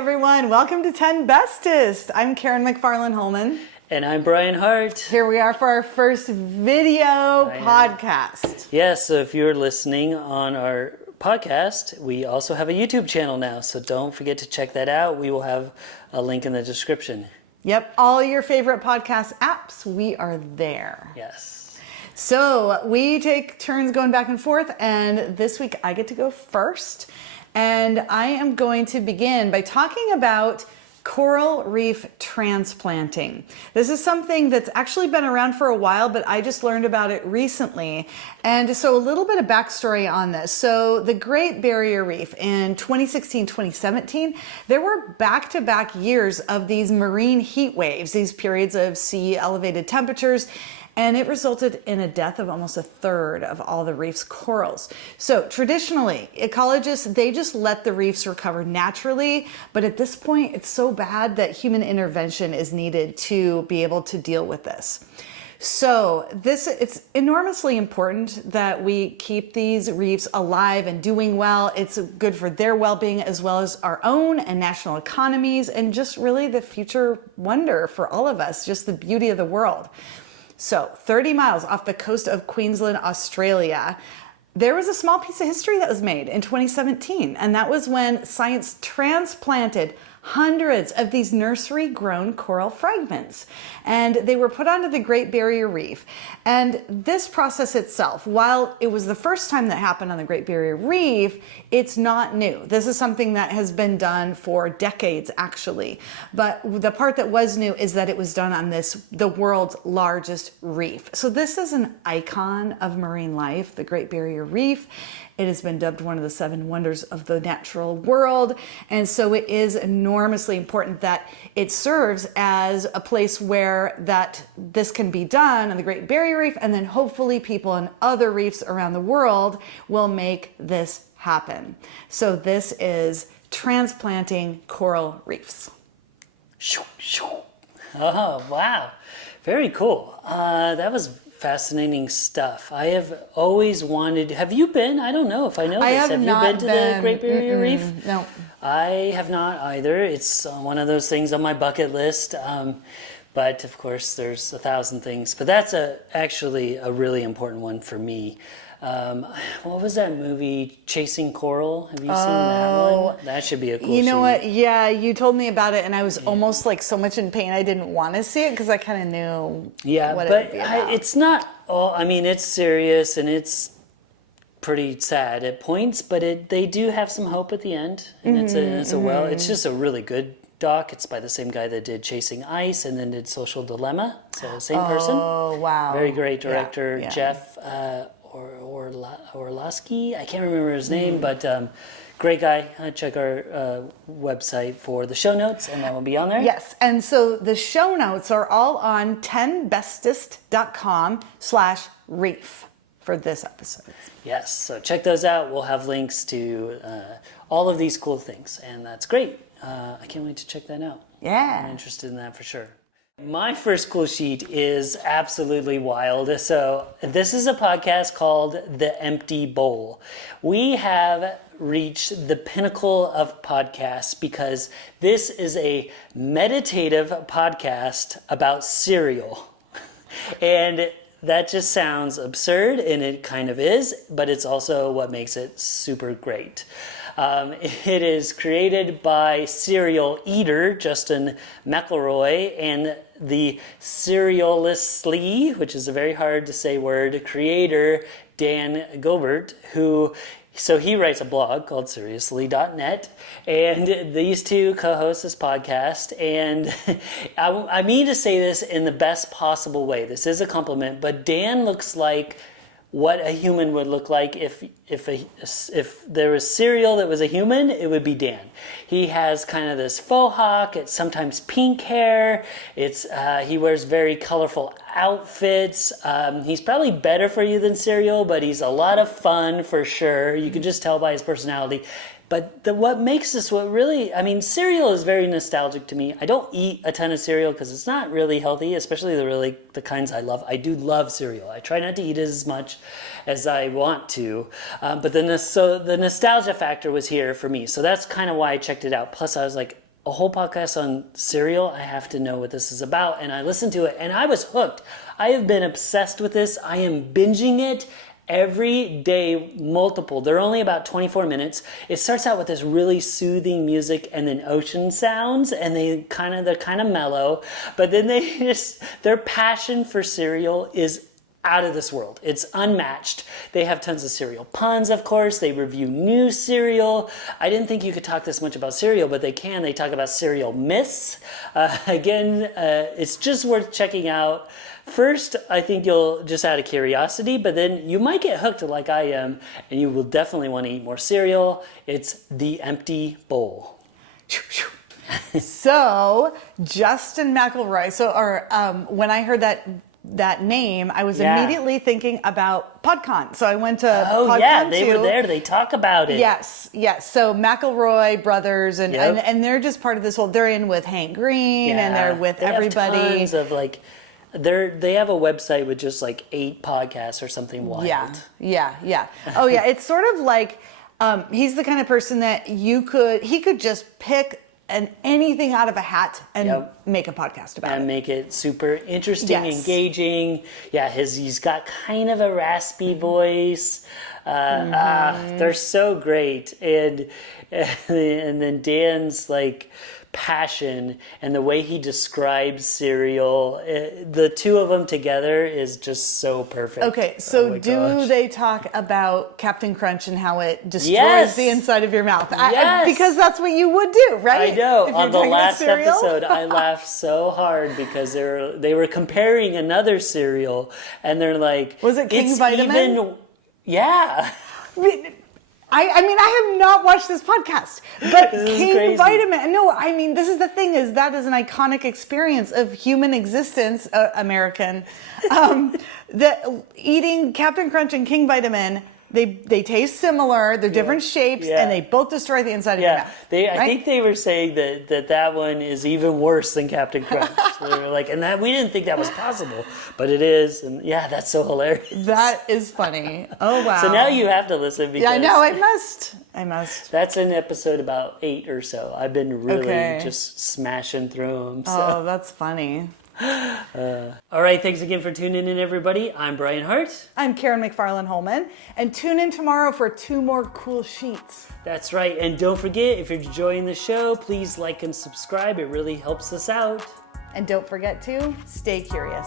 everyone. Welcome to 10 Bestest. I'm Karen McFarland-Holman. And I'm Brian Hart. Here we are for our first video podcast. Yes, so if you're listening on our podcast, we also have a YouTube channel now, so don't forget to check that out. We will have a link in the description. Yep, all your favorite podcast apps, we are there. Yes. So we take turns going back and forth, and this week I get to go first. And I am going to begin by talking about coral reef transplanting. This is something that's actually been around for a while, but I just learned about it recently. And so a little bit of backstory on this. So the Great Barrier Reef in 2016, 2017, there were back-to-back years of these marine heat waves, these periods of sea elevated temperatures, and it resulted in a death of almost a third of all the reef's corals. So traditionally, ecologists, they just let the reefs recover naturally, but at this point, it's so bad that human intervention is needed to be able to deal with this. So it's enormously important that we keep these reefs alive and doing well. It's good for their well-being as well as our own and national economies, and just really the future wonder for all of us, just the beauty of the world. So 30 miles off the coast of Queensland, Australia, there was a small piece of history that was made in 2017, and that was when science transplanted hundreds of these nursery-grown coral fragments, and they were put onto the Great Barrier Reef. And this process itself, while it was the first time that happened on the Great Barrier Reef, it's not new. This is something that has been done for decades, actually. But the part that was new is that it was done on the world's largest reef. So this is an icon of marine life, the Great Barrier Reef. It has been dubbed one of the 7 wonders of the natural world. And so it is enormously important that it serves as a place where this can be done on the Great Barrier Reef, and then hopefully people on other reefs around the world will make this happen. So this is transplanting coral reefs. Oh, wow. Very cool. That was fascinating stuff. I have always wanted. Have you been? I don't know if I know this. Have you been to the Great Barrier Reef? No. I have not either. It's one of those things on my bucket list. But of course, there's 1,000 things. But that's actually a really important one for me. What was that movie, Chasing Coral? Have you seen that one? That should be a cool You know what? Yeah, you told me about it, and I was almost like so much in pain I didn't want to see it because I kind of knew what it would be about. It's not all, I mean, it's serious and it's pretty sad at points, but they do have some hope at the end. And it's just a really good doc. It's by the same guy that did Chasing Ice and then did Social Dilemma. So same person. Oh, wow. Very great director, Yeah. Jeff Orlowski. I can't remember his name, but great guy. Check our website for the show notes, and that will be on there. Yes, and so the show notes are all on 10bestest.com/reef for this episode. Yes, so check those out. We'll have links to all of these cool things, and that's great. I can't wait to check that out. Yeah. I'm interested in that for sure. My first cool sheet is absolutely wild. So this is a podcast called The Empty Bowl. We have reached the pinnacle of podcasts because this is a meditative podcast about cereal. And that just sounds absurd, and it kind of is, but it's also what makes it super great. It is created by serial eater Justin McElroy and the serialously, which is a very hard to say word, creator Dan Gilbert, so he writes a blog called seriously.net, and these two co-host this podcast, and I mean to say this in the best possible way. This is a compliment, but Dan looks like what a human would look like if there was cereal that was a human, it would be Dan. He has kind of this faux hawk. It's sometimes pink hair. He wears very colorful outfits. He's probably better for you than cereal, but he's a lot of fun for sure. You can just tell by his personality. But what makes this cereal is very nostalgic to me. I don't eat a ton of cereal because it's not really healthy, especially the kinds I love. I do love cereal. I try not to eat as much as I want to. But the nostalgia factor was here for me. So that's kind of why I checked it out. Plus I was like, a whole podcast on cereal. I have to know what this is about. And I listened to it and I was hooked. I have been obsessed with this. I am binging it every day, multiple. They're only about 24 minutes. It starts out with this really soothing music and then ocean sounds, and they're kind of mellow, but then their passion for cereal is out of this world. It's unmatched. They have tons of cereal puns, of course. They review new cereal. I didn't think you could talk this much about cereal, but they can. They talk about cereal myths. It's just worth checking out. First, I think you'll just out of curiosity, but then you might get hooked like I am, and you will definitely want to eat more cereal. It's The Empty Bowl. So, Justin McElroy. When I heard that name, I was immediately thinking about PodCon. So I went to PodCon they were there. They talk about it. Yes. So McElroy brothers, and they're just part of this whole. They're in with Hank Green, and they're with everybody. Have tons of they have a website with just 8 podcasts or something wild. Yeah. Oh yeah, it's sort of like he's the kind of person that he could just pick anything out of a hat and make a podcast about it. And make it super interesting, engaging. Yeah, he's got kind of a raspy voice. They're so great. And then Dan's passion and the way he describes cereal, the two of them together is just so perfect. Okay, so they talk about Captain Crunch and how it destroys the inside of your mouth? Because that's what you would do, right? I know. On the last episode, I laughed so hard because they were comparing another cereal, and they're like, was it King Vitamin? Yeah. I have not watched this podcast, but King crazy. Vitamin. No, this is the thing: is that is an iconic experience of human existence, American. That eating Captain Crunch and King Vitamin, they taste similar. They're different shapes, and they both destroy the inside of your mouth. I think they were saying that one is even worse than Captain Crunch. They were and that we didn't think that was possible, but it is, and that's so hilarious. That is funny. Oh wow! So now you have to listen because I know I must. That's an episode about 8 or so. I've been really just smashing through them. So. Oh, that's funny. All right, thanks again for tuning in, everybody. I'm Brian Hart. I'm Karen McFarland Holman, and tune in tomorrow for 2 more cool sheets. That's right, and don't forget, if you're enjoying the show, please like and subscribe. It really helps us out. And don't forget to stay curious.